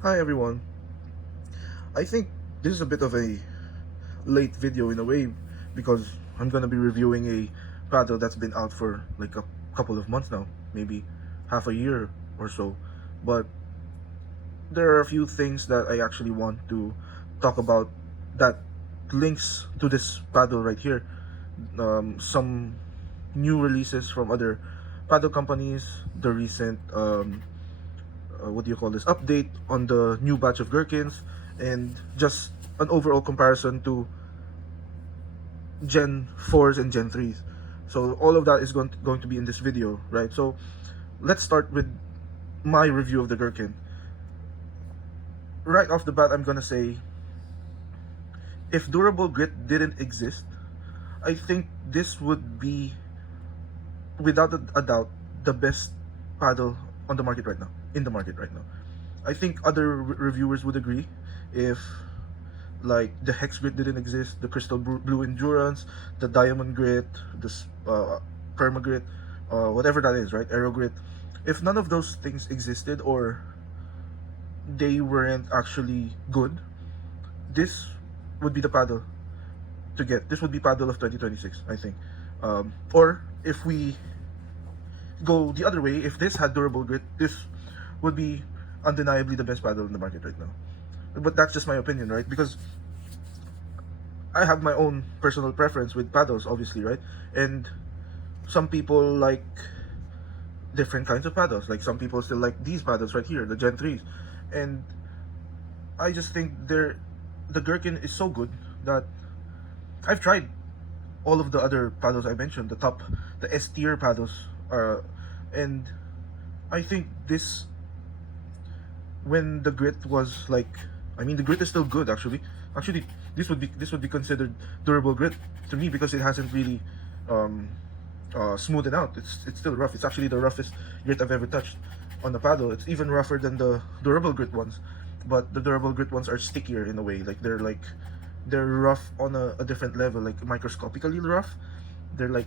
Hi everyone. I think this is a bit of a late video in a way because I'm gonna be reviewing a paddle that's been out for like a couple of months now, maybe half a year or so. But there are a few things that I actually want to talk about that links to this paddle right here. Some new releases from other paddle companies, the recent what do you call this update on the new batch of Gherkins, and just an overall comparison to Gen 4s and Gen 3s. So all of that is going to be in this video, right? So let's start with my review of the Gherkin. Right off the bat, I'm gonna say if durable grit didn't exist, I think this would be without a doubt the best paddle on the market right now. In the market right now, I think other reviewers would agree. If like the hex grit didn't exist, the crystal blue endurance, the diamond grit, the perma grit, whatever that is, right? Aero grit. If none of those things existed or they weren't actually good, this would be the paddle to get. This would be paddle of 2026, I think. Or if we go the other way, if this had durable grit, this would be undeniably the best paddle in the market right now. But that's just my opinion, right? Because I have my own personal preference with paddles, obviously, right? And some people like different kinds of paddles. Like some people still like these paddles right here, the Gen 3s. And I just think the Gherkin is so good that I've tried all of the other paddles I mentioned, the S tier paddles, and I think this, when the grit was like, I mean the grit is still good actually. Actually, this would be considered durable grit to me because it hasn't really um, smoothed out. It's still rough. It's actually the roughest grit I've ever touched on the paddle. It's even rougher than the durable grit ones, but the durable grit ones are stickier in a way. They're rough on a different level, like microscopically rough. They're like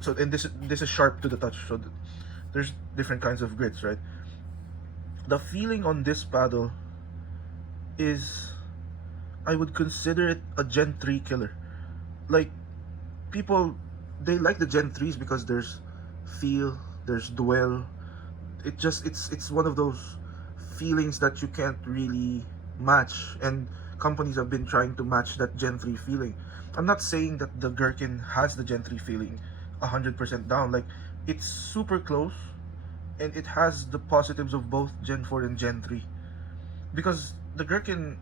so, and this is sharp to the touch. So there's different kinds of grits, right? The feeling on this paddle is, I would consider it a Gen 3 killer. Like people, they like the Gen 3s because there's feel, there's dwell. It's one of those feelings that you can't really match, and companies have been trying to match that Gen 3 feeling. I'm not saying that the Gherkin has the Gen 3 feeling 100% down. Like it's super close, and it has the positives of both Gen 4 and Gen 3 because the Gherkin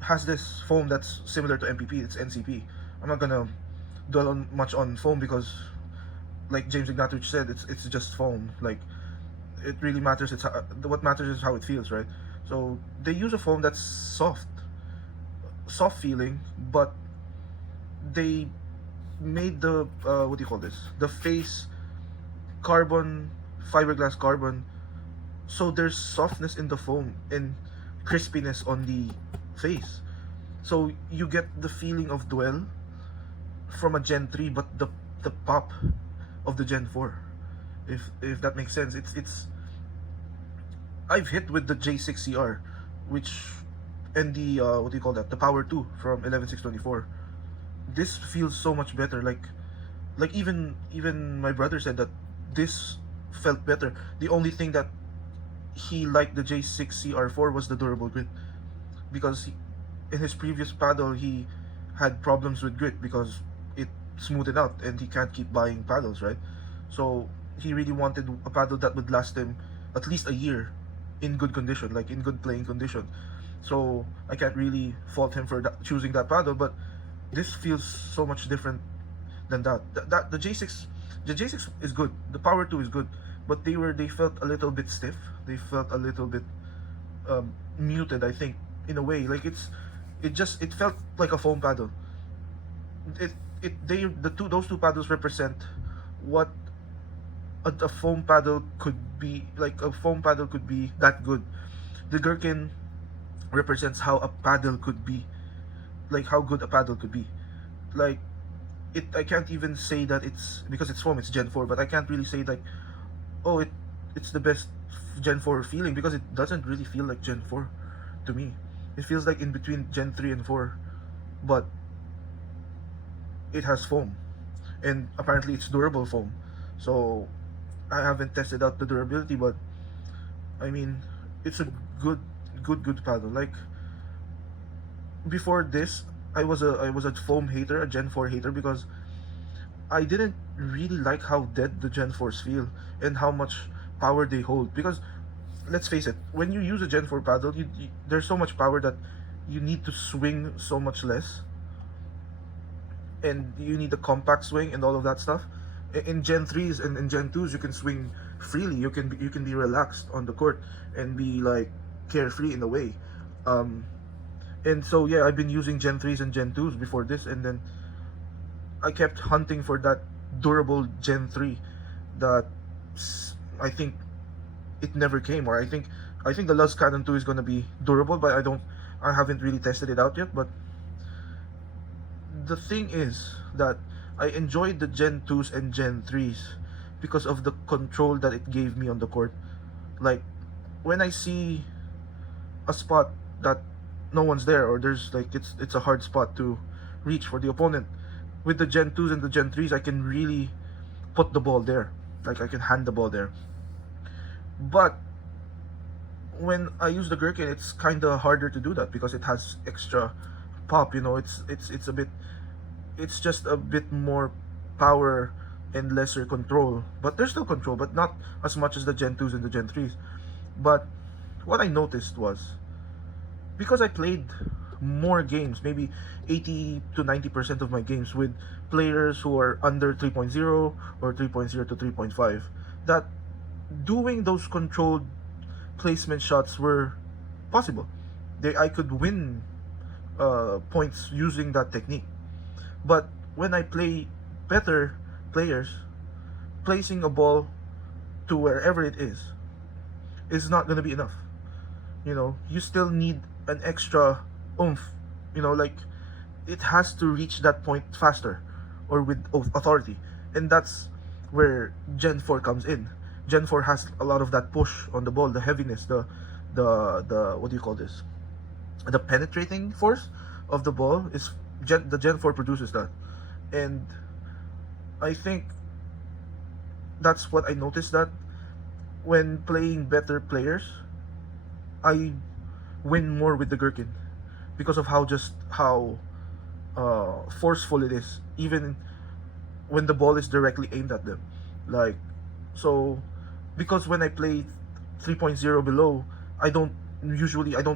has this foam that's similar to MPP. It's NCP. I'm not gonna dwell on much on foam because, like James Ignatowicz said, it's just foam. Like it really matters. What matters is how it feels, right? So they use a foam that's soft feeling, but they made the what do you call this? The face carbon, fiberglass carbon. So there's softness in the foam and crispiness on the face. So you get the feeling of dwell from a Gen 3, but the pop of the Gen 4. If that makes sense. It's I've hit with the J6CR, which and the what do you call that? The Power 2 from 11624. This feels so much better. Like even my brother said that this felt better. The only thing that he liked the J6CR4 was the durable grit because in his previous paddle he had problems with grit because it smoothed out and he can't keep buying paddles, right? So he really wanted a paddle that would last him at least a year in good condition, like in good playing condition. So I can't really fault him for choosing that paddle, but this feels so much different than that. The J6 is good. The Power 2 is good, but they felt a little bit stiff. They felt a little bit muted, I think, in a way. Like it felt like a foam paddle. Those two paddles represent what a foam paddle could be. Like a foam paddle could be that good. The Gherkin represents how a paddle could be, like how good a paddle could be. Like I can't even say that it's because it's foam, it's Gen 4, but I can't really say like, oh, it's the best Gen 4 feeling, because it doesn't really feel like Gen 4 to me. It feels like in between Gen 3 and 4, but it has foam, and apparently it's durable foam. So I haven't tested out the durability, but I mean, it's a good, good paddle. Like before this, I was a foam hater, a Gen 4 hater, because I didn't really like how dead the Gen 4s feel and how much power they hold. Because let's face it, when you use a Gen 4 paddle, there's so much power that you need to swing so much less, and you need a compact swing and all of that stuff. In Gen 3s and in Gen 2s, you can swing freely. You can be relaxed on the court and be like carefree in a way. Um, and so yeah, I've been using Gen 3s and Gen 2s before this, and then I kept hunting for that durable Gen 3 that I think it never came. Or I think the Luz Cannon 2 is gonna be durable, but I haven't really tested it out yet. But the thing is that I enjoyed the Gen 2s and Gen 3s because of the control that it gave me on the court. Like when I see a spot that no one's there, or there's like it's a hard spot to reach for the opponent, with the Gen 2s and the Gen 3s, I can really put the ball there. Like I can hand the ball there. But when I use the Gherkin, it's kind of harder to do that because it has extra pop. It's a bit, it's just a bit more power and lesser control. But there's still control, but not as much as the Gen 2s and the Gen 3s. But what I noticed was, because I played more games, maybe 80 to 90% of my games with players who are under 3.0 or 3.0 to 3.5, that doing those controlled placement shots were possible. I could win points using that technique. But when I play better players, placing a ball to wherever it is not gonna be enough. You still need an extra oomph. Like it has to reach that point faster or with authority, and that's where Gen 4 comes in. Gen 4 has a lot of that push on the ball, the heaviness, the what do you call this? The penetrating force of the ball is the Gen 4 produces that, and I think that's what I noticed, that when playing better players, I win more with the Gherkin because of how forceful it is, even when the ball is directly aimed at them. Like, so because when I play 3.0 below, I don't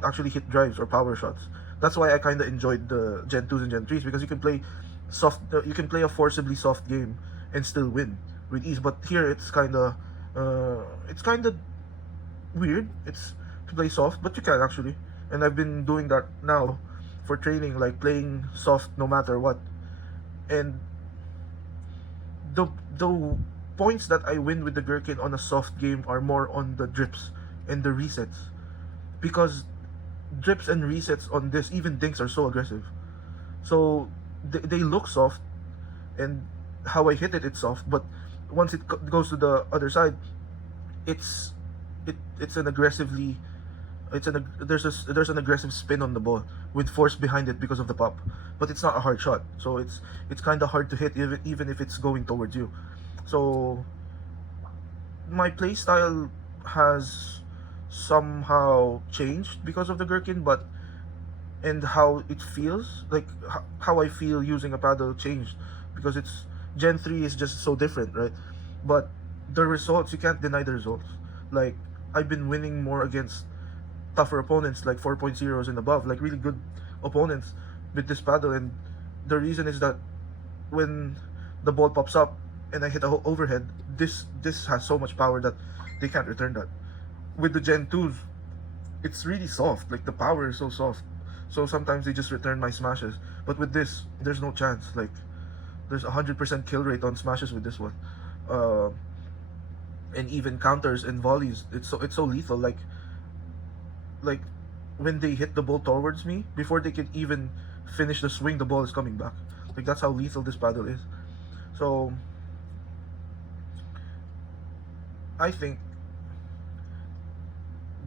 actually hit drives or power shots. That's why I kind of enjoyed the Gen 2s and Gen 3s, because you can play a forcibly soft game and still win with ease. But here it's kind of weird. It's to play soft, but you can actually. And I've been doing that now for training, like playing soft no matter what. And the points that I win with the Gherkin on a soft game are more on the drips and the resets, because drips and resets on this, even dinks, are so aggressive. So they look soft, and how I hit it's soft, but once it goes to the other side, it's it's an aggressively there's an aggressive spin on the ball with force behind it because of the pop, but it's not a hard shot, so it's kind of hard to hit, even if it's going towards you. So my play style has somehow changed because of the Gherkin, but and how it feels, like how I feel using a paddle changed, because it's Gen 3 is just so different, right? But the results, you can't deny the results. Like, I've been winning more against tougher opponents, like 4.0s and above, like really good opponents with this paddle. And the reason is that when the ball pops up and I hit a overhead, this has so much power that they can't return that. With the Gen 2s, it's really soft, like the power is so soft, so sometimes they just return my smashes. But with this, there's no chance. Like, there's 100% kill rate on smashes with this one, uh, and even counters and volleys. It's so lethal. Like when they hit the ball towards me, before they can even finish the swing, the ball is coming back. Like, that's how lethal this paddle is. So I think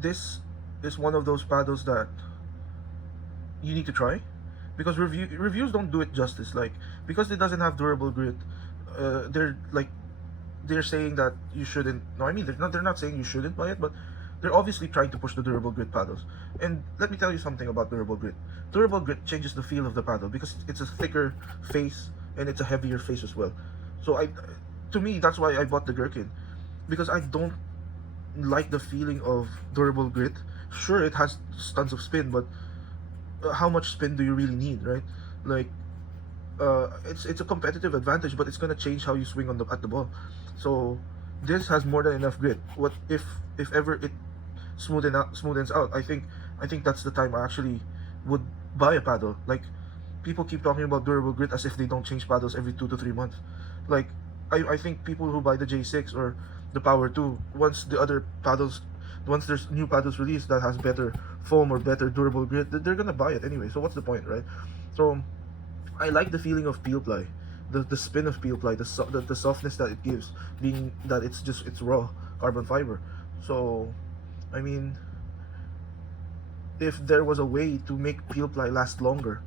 this is one of those paddles that you need to try, because reviews don't do it justice. Like, because it doesn't have durable grit, they're like, they're saying that you shouldn't. No, I mean, they're not saying you shouldn't buy it, but they're obviously trying to push the durable grit paddles. And let me tell you something about durable grit. Durable grit changes the feel of the paddle because it's a thicker face and it's a heavier face as well. So to me, that's why I bought the Gherkin, because I don't like the feeling of durable grit. Sure, it has tons of spin, but how much spin do you really need, right? Like, it's a competitive advantage, but it's gonna change how you swing on the at the ball. So this has more than enough grit. What if ever it smoothens out? I think that's the time I actually would buy a paddle. Like, people keep talking about durable grit as if they don't change paddles every 2 to 3 months. Like, I think people who buy the J6 or the Power 2, once there's new paddles released that has better foam or better durable grit, they're gonna buy it anyway. So what's the point, right? So I like the feeling of peel ply, the spin of peel ply, the softness that it gives, being that it's raw carbon fiber. So, I mean, if there was a way to make peel ply last longer,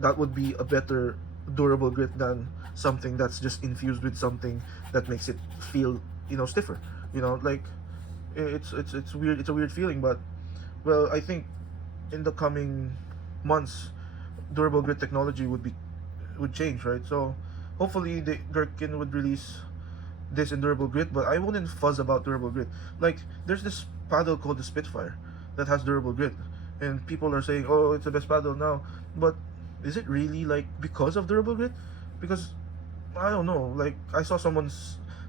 that would be a better durable grit than something that's just infused with something that makes it feel, stiffer. Like, it's weird. It's a weird feeling, but, well, I think in the coming months, durable grit technology would change, right? So hopefully the Gherkin would release this in durable grit, but I wouldn't fuzz about durable grit. Like, there's this paddle called the Spitfire that has durable grit, and people are saying, oh, it's the best paddle now. But is it really, like, because of durable grit? Because I don't know. Like, I saw someone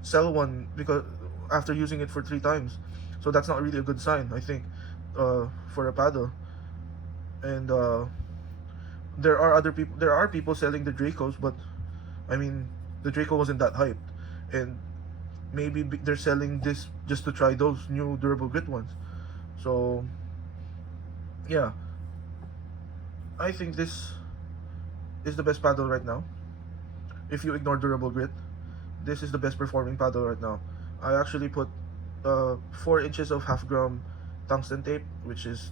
sell one because after using it for 3 times, so that's not really a good sign, I think, for a paddle. And there are people selling the Dracos, but I mean, the Draco wasn't that hyped, and maybe they're selling this just to try those new durable grit ones. So yeah, I think this is the best paddle right now. If you ignore durable grit, this is the best performing paddle right now. I actually put 4 inches of half-gram tungsten tape, which is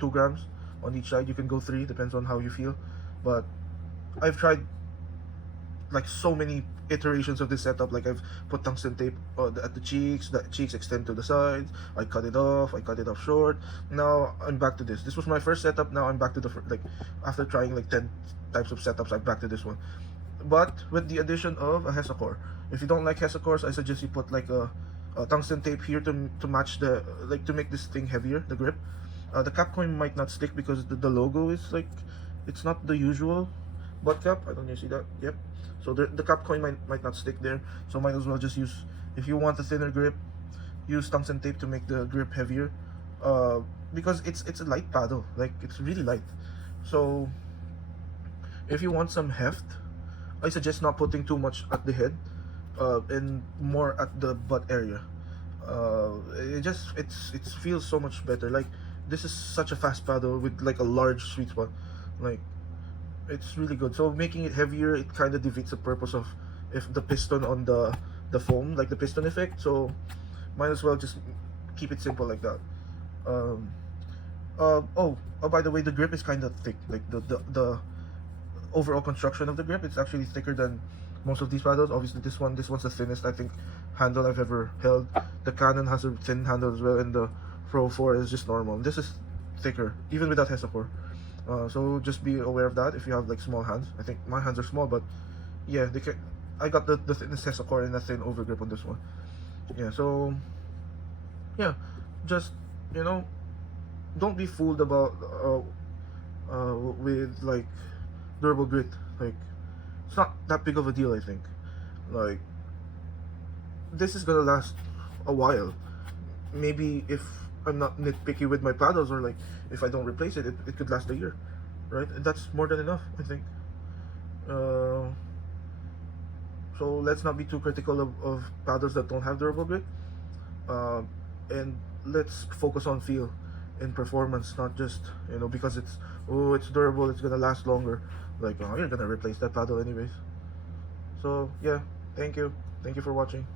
2 grams on each side. You can go 3, depends on how you feel. But I've tried like so many iterations of this setup. Like, I've put tungsten tape at the cheeks extend to the sides, I cut it off short. Now I'm back to this was my first setup. Now I'm back to like, after trying like 10 types of setups, I'm back to this one, but with the addition of a Hexacore. If you don't like Hexacores, I suggest you put like a tungsten tape here to match to make this thing heavier, the grip. The cap coin might not stick because the logo is like, it's not the usual butt cap. I don't know, you see that? Yep. So the cap coin might not stick there, so might as well just use, if you want a thinner grip, use tungsten tape to make the grip heavier, because it's a light paddle. Like, it's really light. So if you want some heft, I suggest not putting too much at the head, and more at the butt area. It feels so much better. Like, this is such a fast paddle with like a large sweet spot. Like, it's really good. So making it heavier, it kind of defeats the purpose of if the piston on the foam, like the piston effect. So might as well just keep it simple like that. Oh, by the way, the grip is kind of thick. Like, the overall construction of the grip, it's actually thicker than most of these paddles. Obviously, this one's the thinnest, I think, handle I've ever held. The Canon has a thin handle as well, and the Pro 4 is just normal. This is thicker, even without Hexacore. So just be aware of that if you have like small hands. I think my hands are small, but yeah, I got the thinnest Hexacore and a thin overgrip on this one. Yeah, so yeah, just, don't be fooled about with like durable grit. Like, it's not that big of a deal, I think. Like, this is gonna last a while. Maybe if I'm not nitpicky with my paddles, or like if I don't replace it, it could last a year, right? And that's more than enough, I think. So let's not be too critical of paddles that don't have durable grit, and let's focus on feel and performance, not just, because it's durable, it's gonna last longer. Like, you're gonna replace that paddle anyways. So yeah, thank you for watching.